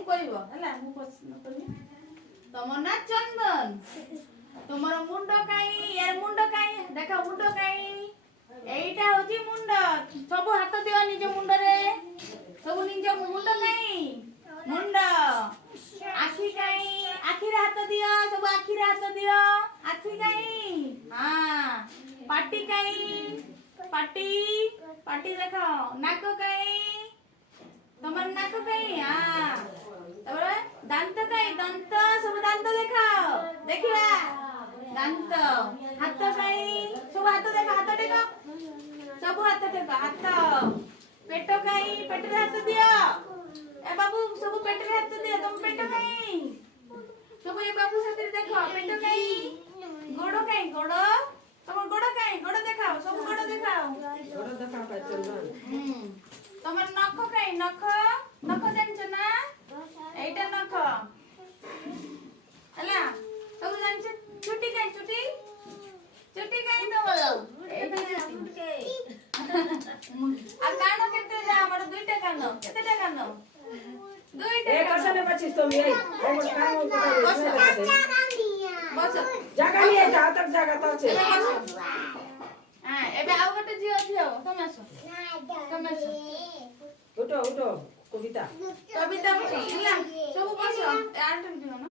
ମୁଁ କହିବ ହେଲା ମୁଁ ପ୍ରଶ୍ନ କରିବି ତମ ନା ଚନ୍ଦନ ତୁମର ମୁଣ୍ଡ କାଇଁ ୟାର ମୁଣ୍ଡ କାଇଁ ଦେଖ ମୁଣ୍ଡ କାଇଁ এইটা হচ্ছে মুন্ড সবু হাত দিও নিজ মুন্ডরে সবু নিজ মুন্ড কাই মুন্ড আখি কাই আখিরে হাত দিও সবু আখিরে হাত দিও আখি কাই হ্যাঁ পাটি কাই পাটি পাটি দেখো নাক কাই তোমার নাক কাই হ্যাঁ তারপরে দান্ত কাই দান্ত সবু দান্ত দেখাও দেখিবা দান্ত হাত কাই সবু হাত দেখো হাত দেখো सबु हाथ देखो हाथ पेट कहीं पेट रे हाथ दियो ए बाबू सब पेट रे हाथ दियो तुम पेट कहीं सब ये बाबू साथी देखो पेट कहीं गोड़ कहीं गोड़ तुम गोड़ कहीं गोड़ देखाओ सब गोड़ देखाओ चंदन तुम नख कहीं नख नख जानछ ना एटा नख हला सब जानछ छुटी कहीं छुटी छुटी कहीं तमरो एटा आ कानो केते जा हमर दुईटा कानो केतेटा कानो दुईटा ए कसने पछिस तुम यही हमर कानो बस बस जगह नहीं है जहां तक जगह तो छे हां एबे आउ गटे जियो जियो तुम आसो उठो उठो कविता कविता बोला सब बस आठ दिन